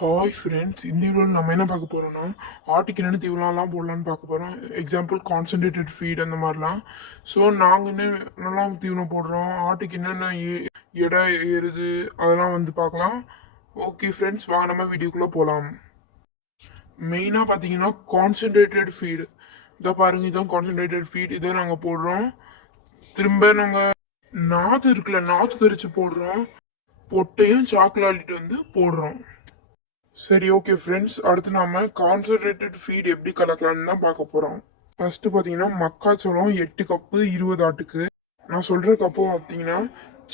Hi friends, இந்த வீடியோவில் நம்ம என்ன பார்க்க போகிறோம்னா ஆட்டுக்கு என்னென்ன தீவனம்லாம் போடலான்னு பார்க்க போகிறோம். எக்ஸாம்பிள் கான்சன்ட்ரேட்டட் ஃபீட் அந்த மாதிரிலாம். ஸோ நாங்கள் என்னெல்லாம் தீவனம் போடுறோம், ஆட்டுக்கு என்னென்ன எடை ஏறுது அதெல்லாம் வந்து பார்க்கலாம். ஓகே ஃப்ரெண்ட்ஸ், வாங்க நம்ம வீடியோக்குள்ளே போகலாம். மெயினாக பார்த்தீங்கன்னா கான்சன்ட்ரேட்டட் ஃபீடு இதை பாருங்கள், இதுதான் கான்சன்ட்ரேட்டட் ஃபீட். இதை நாங்கள் போடுறோம். திரும்ப நாங்கள் நாற்று இருக்குல்ல, நாற்று தெரிச்சு போடுறோம். பொட்டையும் சாக்லேட் வந்து போடுறோம். சரி, ஓகே ஃப்ரெண்ட்ஸ், அடுத்து நாம கான்சன்ட்ரேட்டட் ஃபீட் எப்படி கலக்கலாம்னு தான் பார்க்க போகிறோம். ஃபஸ்ட்டு பார்த்தீங்கன்னா மக்காச்சோளம் 8 கப்பு 20 ஆட்டுக்கு. நான் சொல்கிற கப்பு பார்த்தீங்கன்னா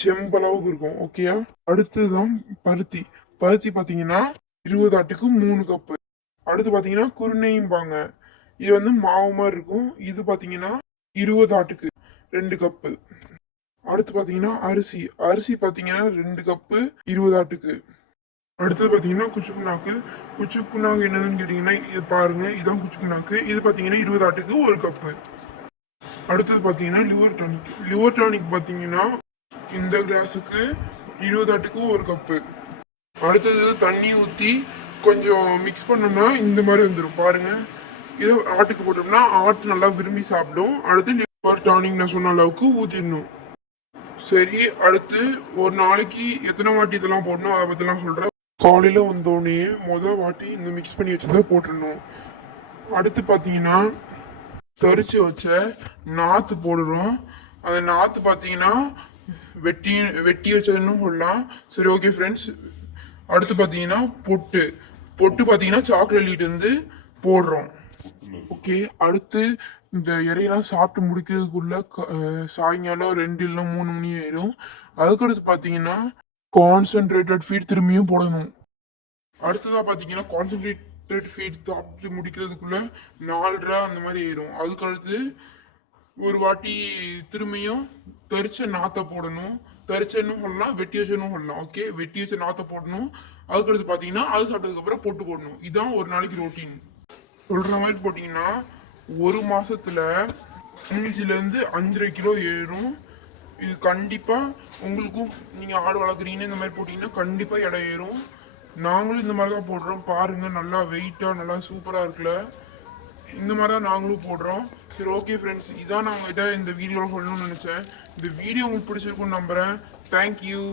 செம்பளவுக்கு இருக்கும். ஓகேயா? அடுத்து தான் பருத்தி. பருத்தி பார்த்தீங்கன்னா 20 ஆட்டுக்கு 3 கப்பு. அடுத்து பார்த்தீங்கன்னா குருணையும்பாங்க. இது வந்து மாவு மாதிரி இருக்கும். இது பார்த்தீங்கன்னா 20 ஆட்டுக்கு 2 கப்பு. அடுத்து பார்த்தீங்கன்னா அரிசி. அரிசி பார்த்தீங்கன்னா 2 கப்பு 20 ஆட்டுக்கு. அடுத்தது பார்த்தீங்கன்னா குச்சி புண்ணாக்கு. குச்சி புண்ணாக்கு என்னதுன்னு கேட்டிங்கன்னா இது பாருங்க, இதுதான் குச்சி புண்ணாக்கு. இது பார்த்தீங்கன்னா 20 ஆட்டுக்கு 1 கப்பு. அடுத்தது பார்த்தீங்கன்னா லிவர் டானிக். லிவர் டானிக் பார்த்தீங்கன்னா இந்த கிளாஸுக்கு 20 ஆட்டுக்கு 1 கப்பு. அடுத்தது தண்ணி ஊற்றி கொஞ்சம் மிக்ஸ் பண்ணோம்னா இந்த மாதிரி வந்துடும் பாருங்க. இதை ஆட்டுக்கு போட்டோம்னா ஆட்டு நல்லா விரும்பி சாப்பிடும். அடுத்து லிவர் டானிக் நான் சொன்ன அளவுக்கு ஊற்றிடணும். சரி, அடுத்து ஒரு நாளைக்கு எத்தனை வாட்டி இதெல்லாம் போடணும் அதை பற்றிலாம் சொல்கிறேன். காலையில் வந்தோடனே வாட்டி இந்த மிக்ஸ் பண்ணி வச்சதை போட்டுடணும். அடுத்து பார்த்தீங்கன்னா தரிச்சு வச்ச நாற்று போடுறோம். அந்த நாற்று பார்த்தீங்கன்னா வெட்டி வெட்டி வச்சதுன்னு சொல்லலாம். சரி, ஓகே ஃப்ரெண்ட்ஸ். அடுத்து பார்த்தீங்கன்னா பொட்டு பார்த்தீங்கன்னா சாக்லேட் வந்து போடுறோம். ஓகே, அடுத்து இந்த இறையெல்லாம் சாப்பிட்டு முடிக்கிறதுக்குள்ள சாயங்காலம் 2 இல்லை 3 மணி ஆயிடும். அதுக்கடுத்து பார்த்தீங்கன்னா கான்சன்ட்ரேட்டட் ஃபீட் திரும்பியும் போடணும். அடுத்ததாக பார்த்தீங்கன்னா கான்சன்ட்ரேட்டட் ஃபீட் சாப்பிட்டு முடிக்கிறதுக்குள்ள 4:30 அந்த மாதிரி ஆயிடும். அதுக்கடுத்து ஒரு வாட்டி திரும்பியும் தரிச்ச நாற்றை போடணும். தரிச்சன்னு சொல்லலாம், வெட்டி வச்சனும் சொல்லலாம். ஓகே, வெட்டி வச்ச நாற்றை போடணும். அதுக்கடுத்து பார்த்தீங்கன்னா அது சாப்பிட்டதுக்கப்புறம் பொட்டு போடணும். இதுதான் ஒரு நாளைக்கு ரொட்டீன். சொல்கிற மாதிரி போட்டிங்கன்னா ஒரு மாதத்தில் 5-5.5 கிலோ ஏறும். இது கண்டிப்பாக உங்களுக்கும், நீங்கள் ஆடு வளர்க்குறீங்கன்னு இந்த மாதிரி போட்டிங்கன்னா கண்டிப்பாக எடை ஏறும். நாங்களும் இந்த மாதிரி தான் போடுறோம். பாருங்கள், நல்லா வெயிட்டாக நல்லா சூப்பராக இருக்குல்ல. இந்த மாதிரி தான் நாங்களும் போடுறோம். சரி, ஓகே ஃப்ரெண்ட்ஸ், இதான் நான் உங்கள்கிட்ட இந்த வீடியோவில் சொல்லணும்னு நினச்சேன். இந்த வீடியோ உங்களுக்கு பிடிச்சிருக்குன்னு நம்புகிறேன். தேங்க்யூ.